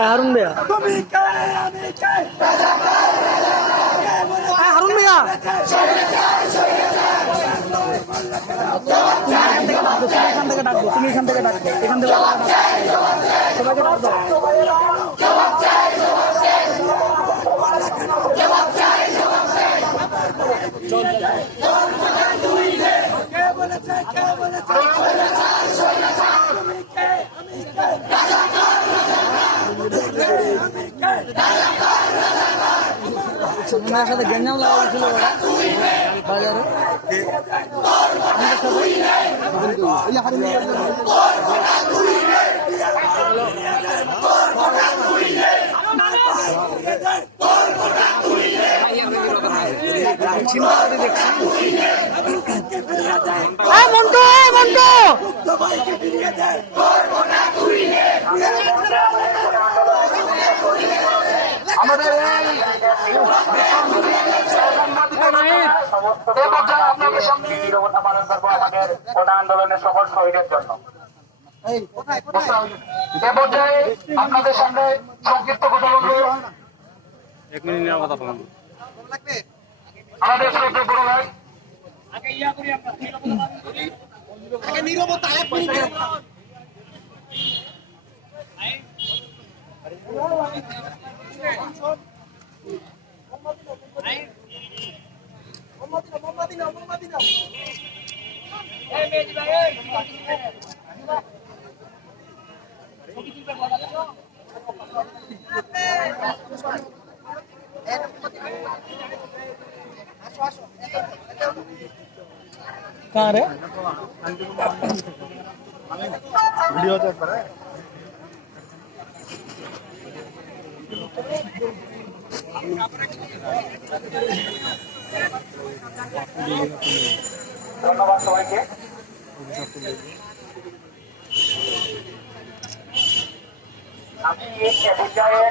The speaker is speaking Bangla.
হারুন ভাইয়া হারুন ভাইয়া এখান থেকে ডাকবো তুমি এখান থেকে ডাকবে এখান থেকে সবাইকে ডাকবো ওনার সাথে গেঞ্জাম লাগা ছিল বাজারে মন্টু মন্টু আমাদের আপনাদের সামনে নীরবতা পালন করবো আমাদের কোটা আন্দোলনের সকল শহীদের জন্য। এ পর্যায়ে আপনাদের সামনে সংক্ষিপ্ত কথা বলবো আমাদের ছোট বড় ভাই নীরবতা এক মিনিট कहाँ रे वीडियो चेक करे ধন্যবাদ সবাইকে। আমি এই পর্যায়ে